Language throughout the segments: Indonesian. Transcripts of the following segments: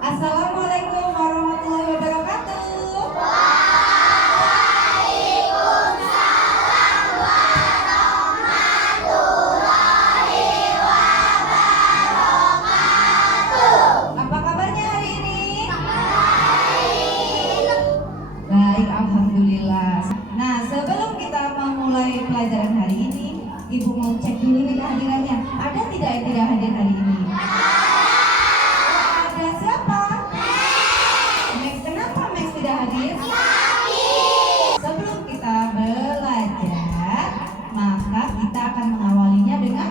Assalamualaikum warahmatullahi wabarakatuh. Apa kabarnya hari ini? Baik, alhamdulillah. Nah, sebelum kita memulai pelajaran hari ini, Ibu mau cek dulu nih kehadirannya. Ada tidak yang tidak hadir hari ini? Ada siapa? Max. Kenapa Max tidak hadir? Sebelum kita belajar, maka kita akan mengawalinya dengan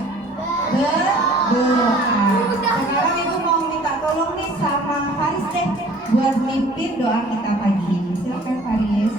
berdoa. Sekarang Ibu mau minta tolong nih sama Faris deh buat mimpin doa kita pagi ini. Silakan Faris.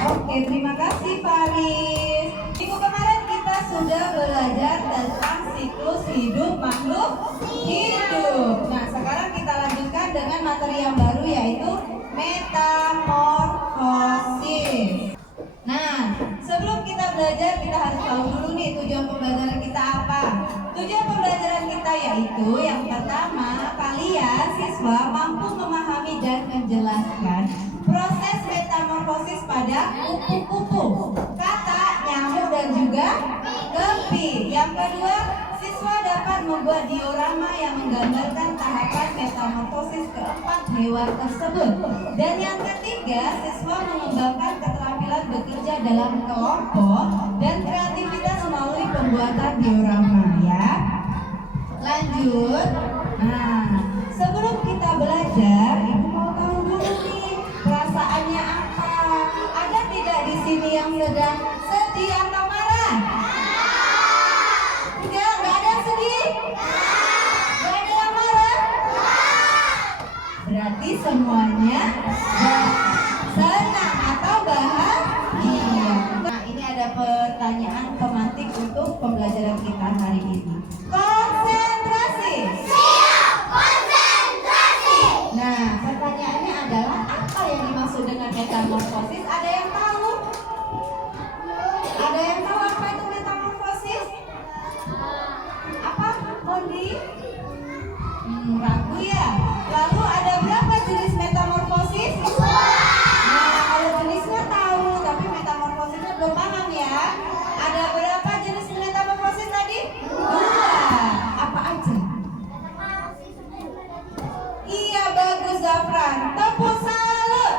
Oke, terima kasih Faris. Minggu kemarin kita sudah belajar tentang siklus hidup makhluk hidup. Nah, sekarang kita lanjutkan dengan materi yang baru yaitu metamorfosis. Nah, sebelum kita belajar kita harus tahu dulu nih tujuan pembelajaran kita apa. Tujuan pembelajaran kita yaitu yang pertama, kalian siswa mampu memahami dan menjelaskan proses metamorfosis pada kupu-kupu, katak, nyamuk dan juga kepik. Yang kedua, siswa dapat membuat diorama yang menggambarkan tahapan metamorfosis keempat hewan tersebut. Dan yang ketiga, siswa mengembangkan keterampilan bekerja dalam kelompok dan kreativitas melalui pembuatan diorama ya. Lanjut. Nah, sebelum kita belajar, Ibu mau tahu dulu nih perasaannya apa? Ada tidak di sini yang sedang sedih atau marah? Enggak ada yang sedih? Enggak ada yang marah? Berarti semuanya senang atau bahagia. Nah, ini ada pertanyaan pemantik untuk pembelajaran kita hari ini. Konsentrasi. Nah, pertanyaannya adalah apa yang dimaksud dengan metamorfosis? Ada yang tahu? Ada yang tahu apa itu metamorfosis? Apa? Mondi? Ragu ya. Lalu ada berapa jenis metamorfosis? Nah, kalau jenisnya tahu, tapi metamorfosisnya belum paham ya. Ada berapa jenis metamorfosis tadi? 2. Apa aja? Iya, bagus Zafran. Tepuk salut.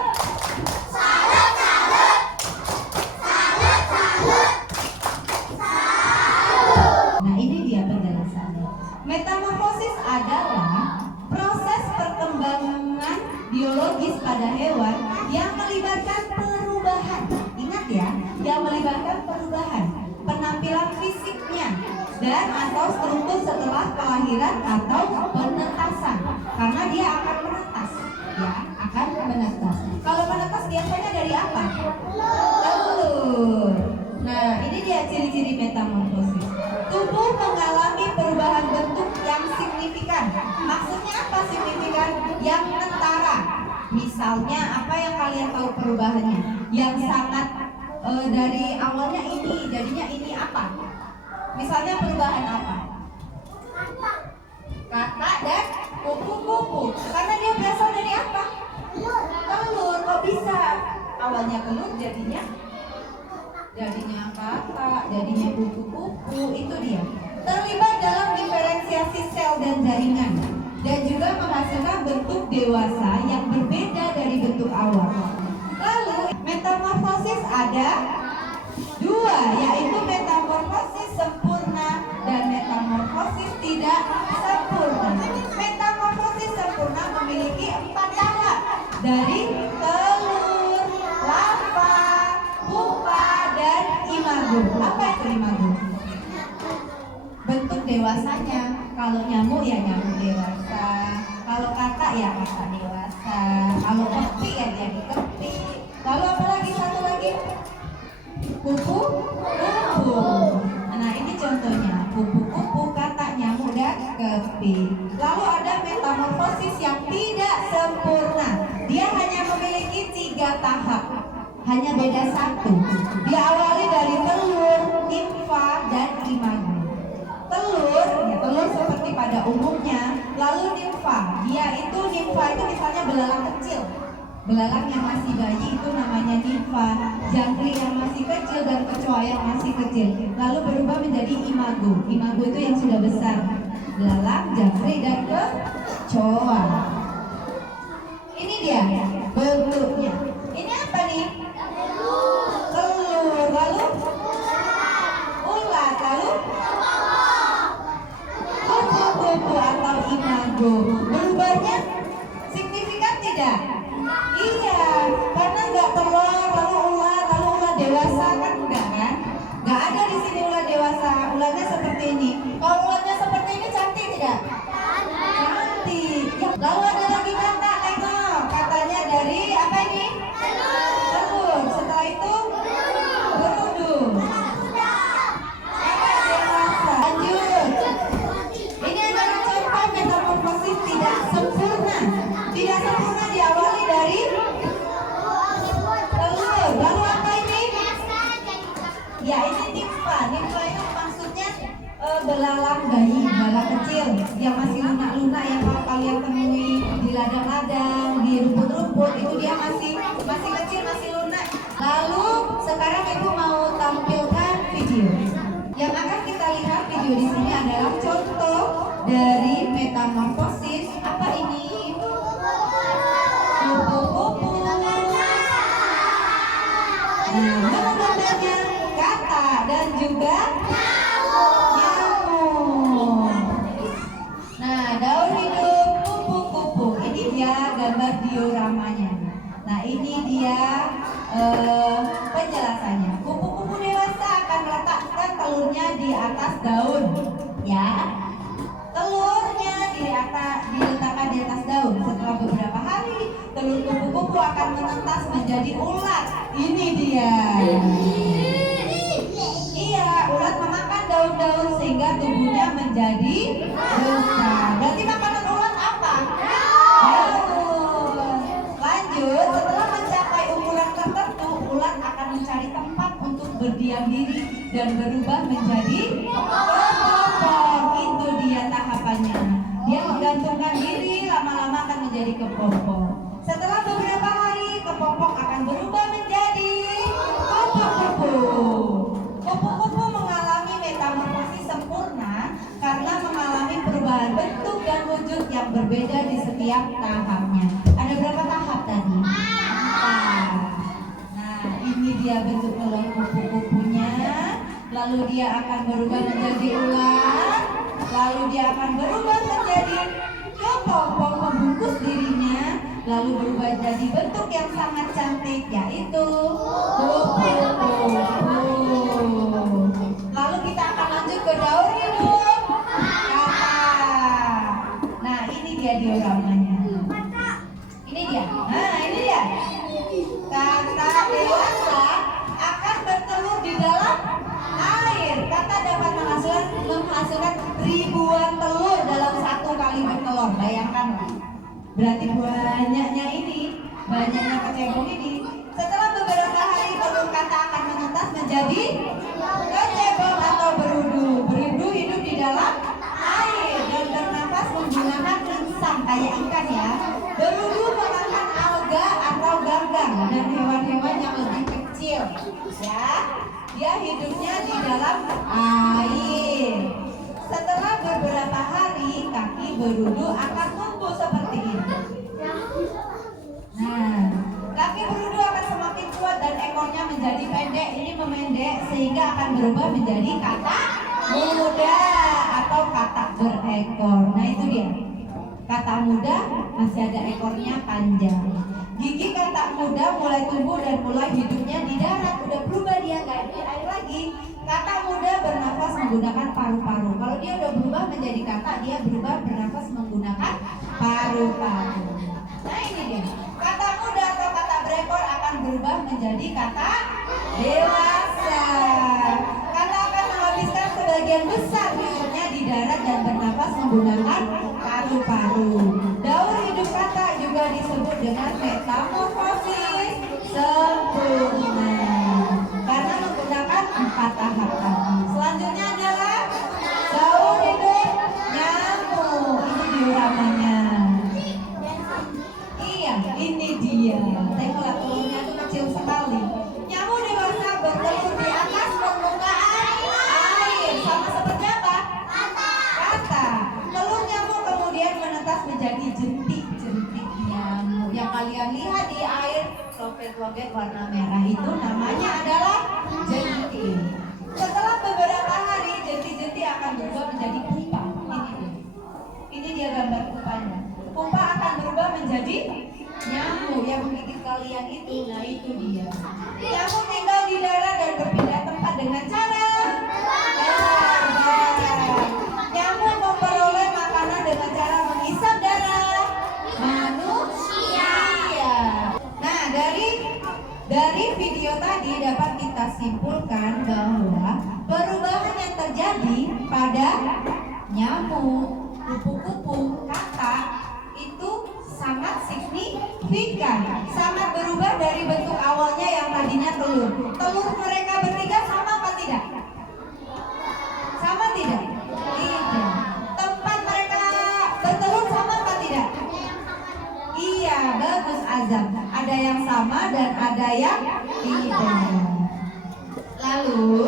Nah, ini dia penjelasannya. Metamorfosis adalah proses perkembangan biologis pada hewan yang melibatkan perubahan. Ingat ya, yang melibatkan perubahan penampilan fisiknya dan atau struktur setelah kelahiran atau penetasan. Karena dia akan menetas, ya, akan menetas. Kalau menetas biasanya dari apa? Telur. Nah, ini dia ciri-ciri metamorfosis. Tubuh mengalami perubahan bentuk yang signifikan. Maksudnya apa signifikan? Yang tentara. Misalnya apa yang kalian tahu perubahannya? Yang sangat dari awalnya ini jadinya ini apa? Misalnya perubahan apa? Katak dan kupu-kupu. Karena dia berasal dari apa? Telur. Kok bisa? Awalnya telur jadinya katak, jadinya kupu-kupu. Itu dia. Terlibat dalam diferensiasi sel dan jaringan dan juga menghasilkan bentuk dewasa yang berbeda dari bentuk awal. Lalu metamorfosis ada 2. imago. Apa itu imago? Bentuk dewasanya. Kalau nyamuk ya nyamuk dewasa. Kalau katak ya katak dewasa. Kalau kepi ya jadi kepi. Lalu apa lagi, satu lagi? Kupu-kupu. Nah ini contohnya kupu-kupu, katak, nyamuk, dan kepi. Lalu ada metamorfosis yang tidak sempurna. Dia hanya memiliki 3 tahap. Hanya beda satu. Diawali dari telur, nimfa, dan imago. Telur, ya telur seperti pada umumnya. Lalu nimfa, nimfa itu misalnya belalang kecil. Belalang yang masih bayi itu namanya nimfa. Jangkrik yang masih kecil dan kecoa yang masih kecil. Lalu berubah menjadi imago. Imago itu yang sudah besar. Belalang, jangkrik, dan kecoa. Ini dia bentuknya. Ini apa nih? Telur. Lalu ulat. Lalu kupu-kupu atau imago. Berubahnya signifikan tidak? Iya, karena nggak telur, lalu ulat dewasa kan enggak kan? Nggak ada di sini ulat dewasa. Ulatnya seperti ini. Kalau ulatnya seperti ini cantik tidak? Cantik. Ya. Lalu ada lagi kata, tengok. Katanya dari apa ini? Telur. Setelah itu berudu. Dewasa. Lanjut. Ini adalah contoh metamorfosis tidak sempurna. Tidak sempurna diawali dari telur. Lalu apa ini? Ya ini nimfa. Nimfa itu maksudnya belalang bayi, belalang kecil yang masih lunak-lunak, yang kalau kalian temui di ladang-ladang, di rumput-rumput, itu dia masih kecil, masih lunak. Lalu sekarang ibu mau tampilkan video. Yang akan kita lihat video di sini adalah contoh dari metamorfosis. Apa ini? Kupu-kupu. Nah, mana gambarnya? Kata dan juga nyamuk. Nah, daun hidup kupu-kupu. Ini dia gambar dioramanya. Nah, ini dia penjelasannya. Kupu-kupu dewasa akan meletakkan telurnya di atas daun, ya. Telurnya diletakkan di atas daun. Setelah beberapa hari, telur kupu-kupu akan menetas menjadi ulat. Ini dia. Iya, ulat memakan daun-daun sehingga tubuhnya menjadi besar. Berarti makanan ulat apa? Daun. Lanjut, setelah mencapai ukuran tertentu, ulat akan mencari tempat untuk berdiam diri dan berubah menjadi kepompong. Itu dia tahapannya. Dia menggantungkan diri, lama-lama akan menjadi kepompong. Setelah beberapa hari, kepompong akan berubah menjadi kupu-kupu. Kupu-kupu mengalami metamorfosis sempurna karena mengalami perubahan bentuk dan wujud yang berbeda di setiap tahapnya. Ada berapa tahap tadi? 4. Nah, ini dia bentuk telur kupu-kupunya. Lalu dia akan berubah menjadi ulat. Lalu dia akan berubah menjadi kepompong membungkus dirinya. Lalu berubah jadi bentuk yang sangat cantik, yaitu kupu-kupu. Lalu kita akan lanjut ke daun hidup kata. Nah, ini dia dioramanya. Ini dia. Nah, ini dia. Kata dewasa akan bertelur di dalam air. Kata dapat menghasilkan ribuan telur dalam satu kali bertelur. Bayangkan. Berarti banyaknya kecebong ini. Setelah beberapa hari, telur kata akan menetas menjadi kecebong atau berudu. Berudu hidup di dalam air dan bernapas menggunakan insang kayak ikan ya. Berudu memakan alga atau ganggang dan hewan-hewan yang lebih kecil. Ya, dia hidupnya di dalam air. Setelah beberapa hari, kaki berudu akan tumbuh seperti ini. Nah, kaki berudu akan semakin kuat dan ekornya menjadi pendek. Ini memendek sehingga akan berubah menjadi katak muda atau katak berekor. Nah, itu dia. Katak muda masih ada ekornya panjang. Gigi katak muda mulai tumbuh dan mulai hidupnya di darat. Udah berubah dia, nggak di air lagi. menggunakan paru-paru. Kalau dia udah berubah menjadi kata, dia berubah bernafas menggunakan paru-paru. Nah ini dia, kata muda atau kata berekor akan berubah menjadi kata dewasa. Kata akan menghabiskan sebagian besar hidupnya di darat dan bernafas menggunakan paru-paru. Daur hidup kata juga disebut dengan metamorfosis sempurna karena menggunakan 4 tahapan. Selanjutnya adalah daur hidup nyamuk. Ini dioramanya. Iya, ini dia. Tengoklah telurnya itu kecil sekali. Nyamuk dewasa bertelur di atas permukaan air. Sama seperti apa? Kata. Telur nyamuk kemudian menetas menjadi jentik-jentik nyamuk. Yang kalian lihat di air loket-loket warna merah itu namanya adalah jentik. Setelah beberapa hari jentik-jentik akan berubah menjadi pupa. Ini dia gambar pupanya. Pupa akan berubah menjadi nyamuk yang menggigit kalian itu. Nah itu dia. Nyamuk tinggal di darat dan berpindah tempat dengan cara terbang. Nyamuk memperoleh makanan dengan cara menghisap darah manusia. Nah dari video tadi dapat kita simpulkan bahwa perubahan yang terjadi pada nyamuk, kupu-kupu, kata itu sangat signifikan, sangat berubah dari bentuk awalnya yang tadinya telur. Telur mereka bertiga sama apa tidak? Sama tidak? Tidak. Tempat mereka bertelur sama apa tidak? Iya, bagus Azam. Ada yang sama dan ada yang tidak. Lalu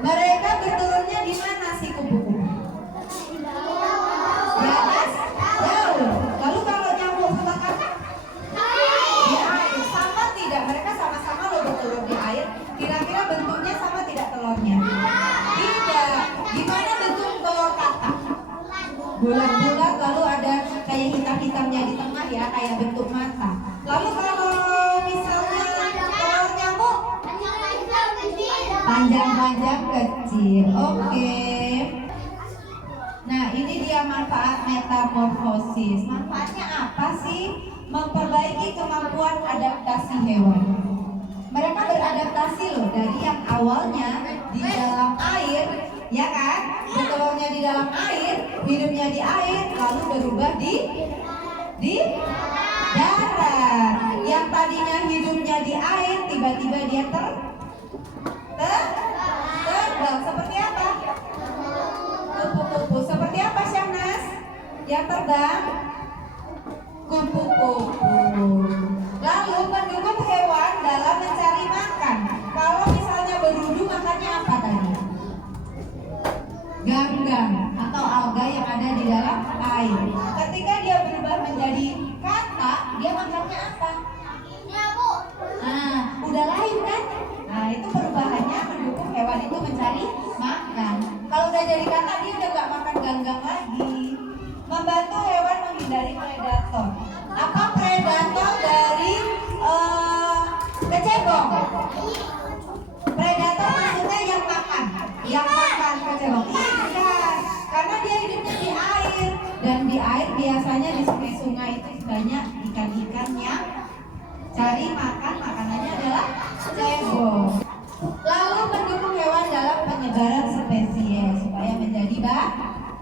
mereka bertelurnya di mana si kupu-kupu? Di atas daun. Lalu kalau nyamuk sama kata? Di air. Sama tidak? Mereka sama-sama loh bertelur di air. Kira-kira bentuknya sama tidak telurnya? Tidak. Gimana bentuk telur kata? Bulat-bulat, lalu ada kayak hitam-hitamnya di tengah ya, kayak bentuk mata. Lalu kalau misalnya telur nyamuk panjang-panjang kecil. Oke. Nah ini dia manfaat metamorfosis. Manfaatnya apa sih? Memperbaiki kemampuan adaptasi hewan. Mereka beradaptasi loh dari yang awalnya di dalam air, ya kan? Bertelurnya di dalam air, hidupnya di air, lalu berubah di darat. Yang tadinya hidupnya di air, tiba-tiba dia terbang. Seperti apa? Kupu-kupu. Seperti apa Syahnas? Yang terbang? Kupu-kupu. Lalu mendukung hewan dalam mencari makan. Kalau misalnya berudu makannya apa tadi? Ganggang atau alga yang ada di dalam air. Ketika dia berubah menjadi kata, dia makannya apa? Nyamuk. Nah, udah lain kan? Nah, itu perubahannya mendukung hewan itu mencari makan. Kalau udah jadi kata, dia udah gak makan ganggang lagi. Membantu hewan menghindari predator. Apa predator dari kecebong? Predator maksudnya yang makan kecebong. Iya, karena dia hidupnya di air, dan di air biasanya di sungai-sungai itu banyak ikan-ikan yang cari makan, makanannya adalah cebong. Lalu mendukung hewan dalam penyebaran spesies supaya menjadi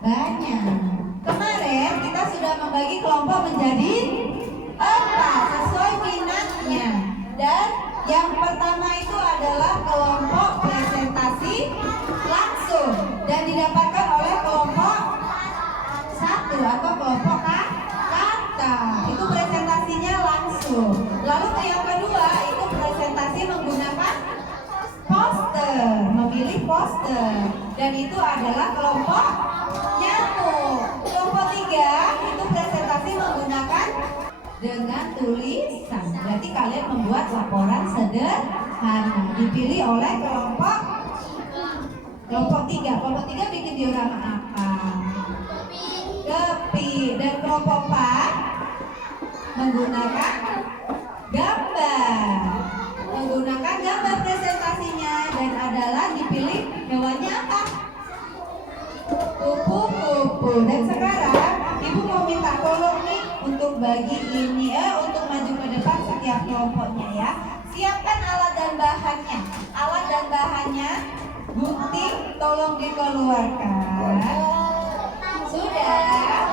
banyak. Kemarin kita sudah membagi kelompok menjadi 4 sesuai minatnya. Dan yang pertama itu adalah kelompok presentasi langsung dan didapatkan oleh kelompok 1 atau kelompok kata. Itu presentasinya langsung. Lalu yang kedua itu presentasi menggunakan poster, memilih poster, dan itu adalah kelompok nyamuk. Kelompok 3 itu presentasi menggunakan dengan tulisan. Berarti kalian membuat laporan sederhana. Dipilih oleh kelompok 3. Kelompok 3 bikin diorama apa? Kepi. Dan kelompok 4 menggunakan gambar. Menggunakan gambar presentasinya, dan adalah dipilih hewannya apa? kupu-kupu. Dan sekarang ibu mau minta tolong nih untuk bagi ini untuk maju ke depan setiap kelompoknya ya. Siapkan alat dan bahannya. Alat dan bahannya gunting tolong dikeluarkan. Sudah.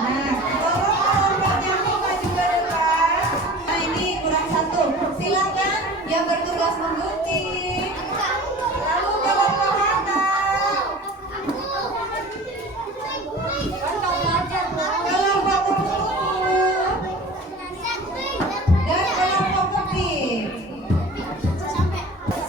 Nah, tolong kelompoknya maju ke depan. Nah, ini kurang satu. Silakan yang bertugas menggunting. Lalu kelompok atas. Kelompok kupu-kupu. Dan kelompok kepik.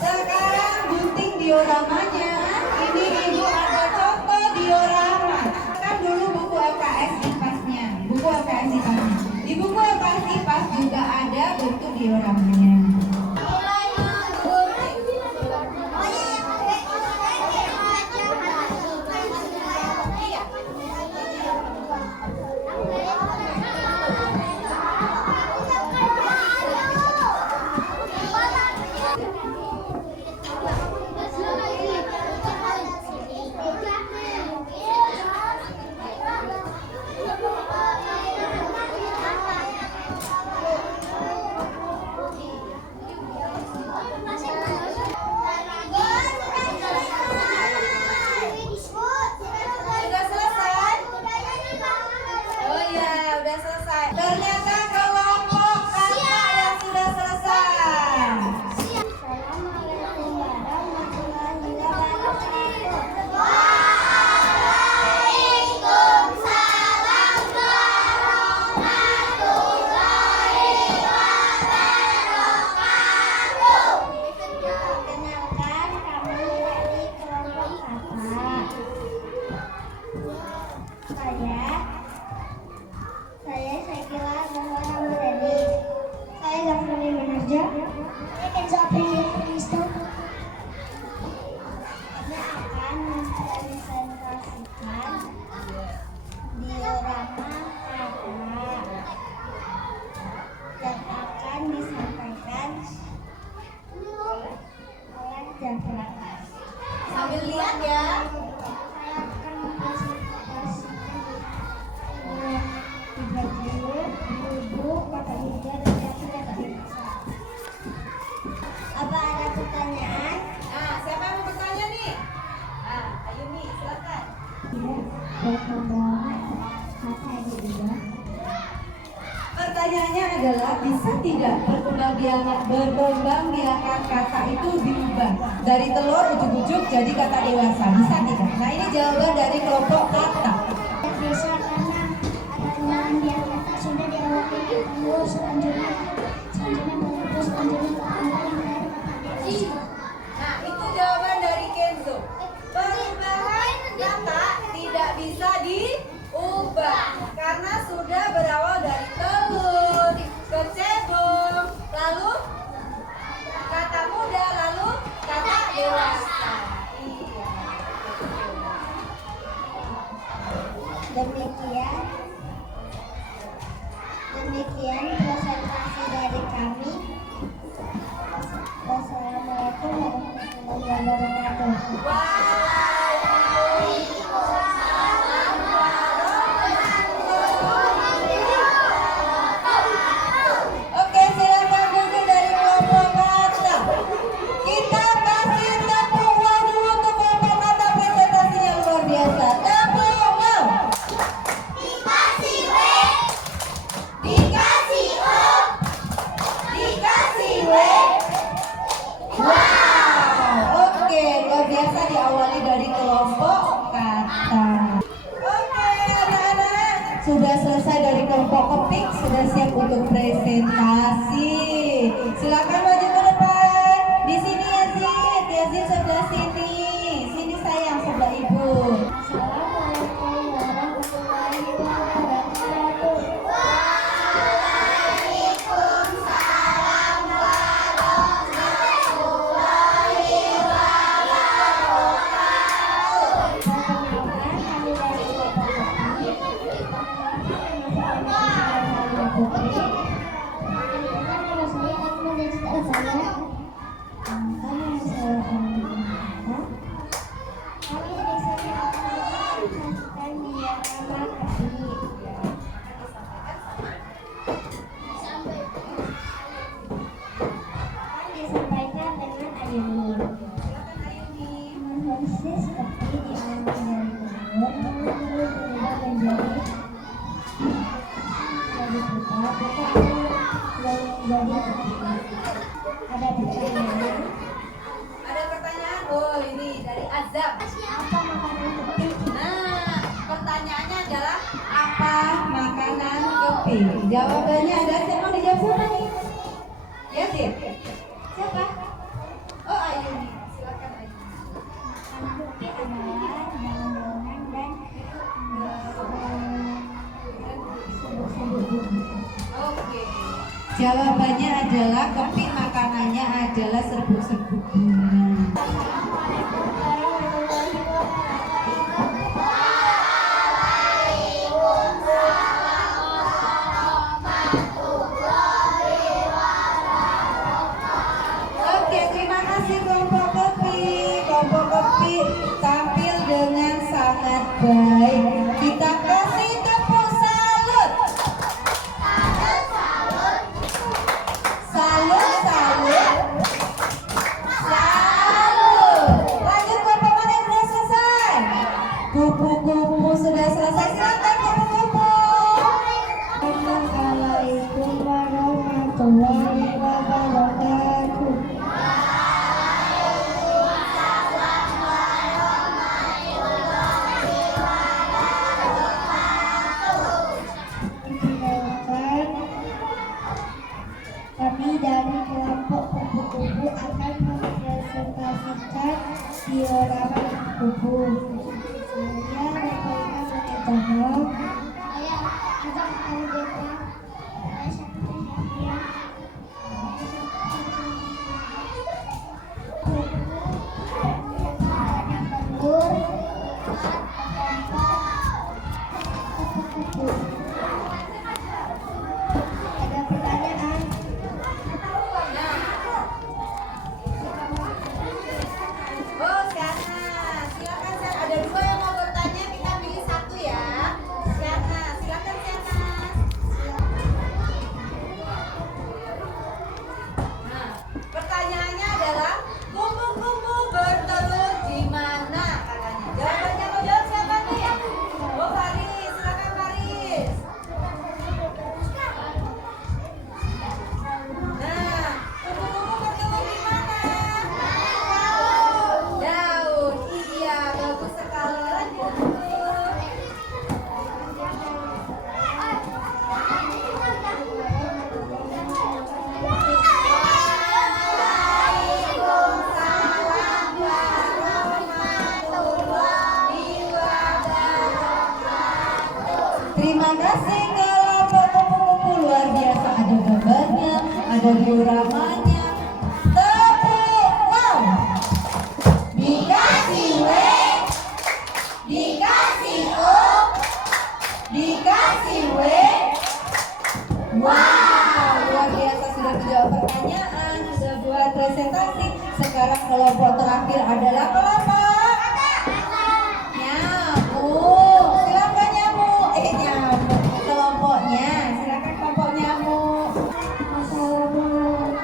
Sekarang gunting dioramanya. Ini ibu ada contoh diorama. Kan dulu buku LKS IPAS-nya. Buku LKS IPAS-nya. Di buku LKS IPAS juga ada bentuk dioramanya. Ternyata kelompok kata yang sudah selesai. Assalamualaikum warahmatullahi wabarakatuh. Waalaikumsalam warahmatullahi wabarakatuh. Kenalkan, kami dari kelompok kata. Saya Sakila Muhammad Ramadhani. Saya Zafrani Manarja. Saya Kenzo Aprilia Kristo. Kami akan mempresentasikan diorama kata yang akan disampaikan oleh Zafra. Sambil lihat ya. Saya akan mempresentasikan ibu, kata hijau, dan kata bisa. Apa ada pertanyaan? Nah, siapa yang mau bertanya nih? Nah, Ayumi, silakan. Pertanyaannya adalah bisa tidak berkembangbiakan kata itu diubah dari telur ujuk-ujuk jadi kata dewasa? Bisa tidak? Nah, ini jawaban dari kelompok kata. Bisa, karena perkembangan kata sudah diawali lalu selanjutnya menghapus selanjutnya kembali dari kata dewasa. Nah, itu jawaban dari Kenzo. Perubahan kata tidak bisa diubah karena sudah berawal dari telur, kecebong, lalu kata muda, lalu kata dewasa. Iya. Demikian presentasi dari kami. Wassalamualaikum warahmatullahi wabarakatuh. Waalaikumsalam warahmatullahi wabarakatuh. Oke, silakan duduk dari kelompok kata. Kita kasih tepuk tangan dulu untuk kelompok kata, presentasinya luar biasa. Tepuk tangan. Dikasih W, Dikasih O, dikasih W. Wow, oke, luar biasa diawali dari kelompok kata. Oke, anak-anak, sudah selesai dari kelompok kepik, sudah siap untuk presentasi. Silakan maju ke depan. Di sini Yazid sebelah sini. Sini sayang sebelah ibu. Assalamualaikum warahmatullahi wabarakatuh. Waalaikumsalam warahmatullahi wabarakatuh. Perkenalkan, kami dari kelompok kami. Nama Putri. Nama saya Ahmad dan cita saya. Kami Oh, ini dari Azab. Apa makanan kepiting? Nah, pertanyaannya adalah apa makanan keping? Jawabannya ada, siapa yang dijawab siapa nih? Ya sih. Siapa? Oh, Ayu nih. Silakan Ayu. Makanan kepiting adalah daun-daunan dan serbuk-serbuk. Oke. Jawabannya adalah keping makanannya adalah serbuk-serbuk bunga. Oke, terima kasih kelompok Kepi. Kelompok Kepi tampil dengan sangat baik. Kita kasih tepuk salut. Salut, salut. Salut. Lanjut kelompok mana yang sudah selesai? Kupu-kupu sudah selesai. Silakan kupu-kupu. Assalamualaikum warahmatullahi wabarakatuh. Perkenalkan, kami dari kelompok kupu-kupu akan mempresentasikan diorama kupu. Saya Rekolina Menetono. Saya Azam Algebra. Ada pertanyaan? Oh, Siana. Silakan Siana. Ada dua yang mau bertanya, kita pilih satu ya. Siana, silakan Siana. Nah, pertanyaannya adalah kupu-kupu bertelur di mana katanya? Jawabannya mau jawab siapa nih? Oh, Faris, silakan Faris. Nah, kupu-kupu bertelur di mana? Daun. Iya, bagus sekali. Lanjut. Waalaikumsalam warahmatullahi wabarakatuh. Terima kasih kelompok kupu-kupu, luar biasa. Ada gambarnya, ada dioramanya. Tepuk wow. Dikasih W, dikasih O, dikasih W. Wow, luar biasa, sudah menjawab pertanyaan, sudah buat presentasi. Sekarang kelompok terakhir adalah kelompok nyamuk. Silakan nyamuk. Nyamuk. Kelompoknya, silakan kelompok nyamuk. Assalamualaikum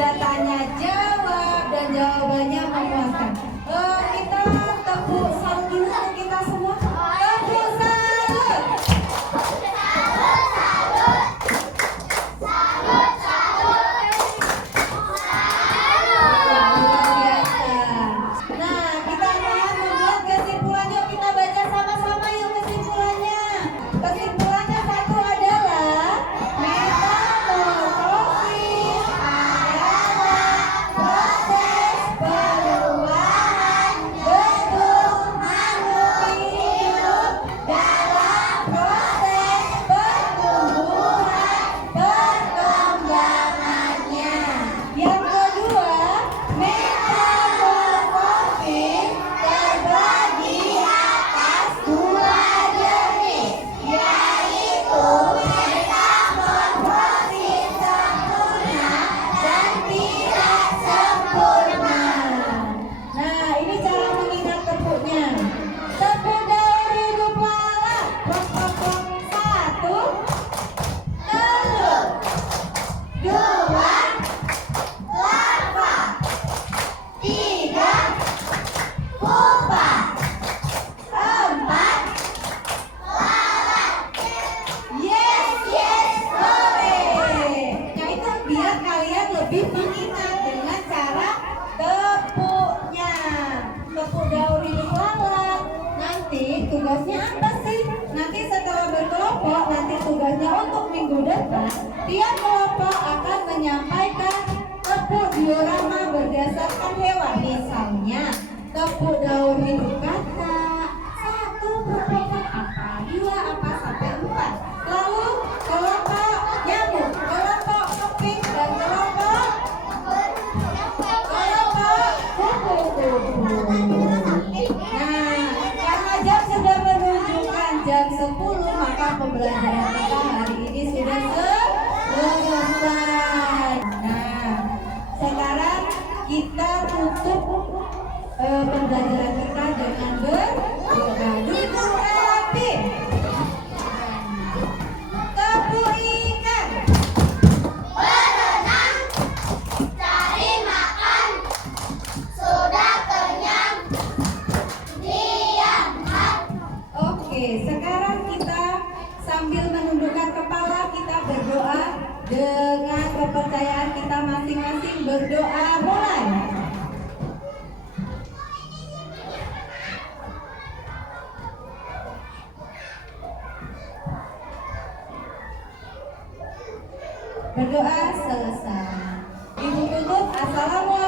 sudah tanya jawab dan jawabannya memuaskan. Kita tepuk salut dulu untuk kita semua. Tepuk salut. Luar biasa. Nah, kita akan membuat kesimpulannya. Kita baca sama-sama yuk kesimpulannya. Kesimpulannya satu adalah metamorfosis adalah proses perubahan bentuk makhluk hidup dalam proses pertumbuhan perkembangannya. Yang kedua, metamorfosis terbagi atas dua jenis, yaitu metamorfosis sempurna dan tidak sempurna. Nah, ini cara mengingat tepuknya. Tepuk daun hidup lalat. Satu, telur. Dua, larva. Tiga, pupa. Empat, yes, boleh. Nah, itu biar kalian lebih mengingat dengan cara tepuknya. Tepuk daun hidup lalat. Nanti tugasnya apa sih? Nanti setelah berkelompok, nanti tugasnya untuk minggu depan, tiap kelompok akan menyampaikan tepuk diorama berdasarkan hewan. Misalnya, tepuk daun hidup katak. Satu merupakan apa? Dua apa sampai empat. Lalu kelompok nyamuk, kelompok keping dan kelompok kupu-kupu. Nah, karena jam sudah menunjukkan jam 10, maka pembelajaran kita hari ini sudah selesai. Nah, sekarang kita tutup pembelajaran kita dengan berdoa. Duduk rapi. Tepuk ikan. Berenang, cari makan, sudah kenyang, diamkan. Oke, sekarang kita sambil menundukkan kepala, kita berdoa dengan kepercayaan kita masing-masing. Berdoa mulai. Berdoa selesai. Ibu tutup. Assalamualaikum.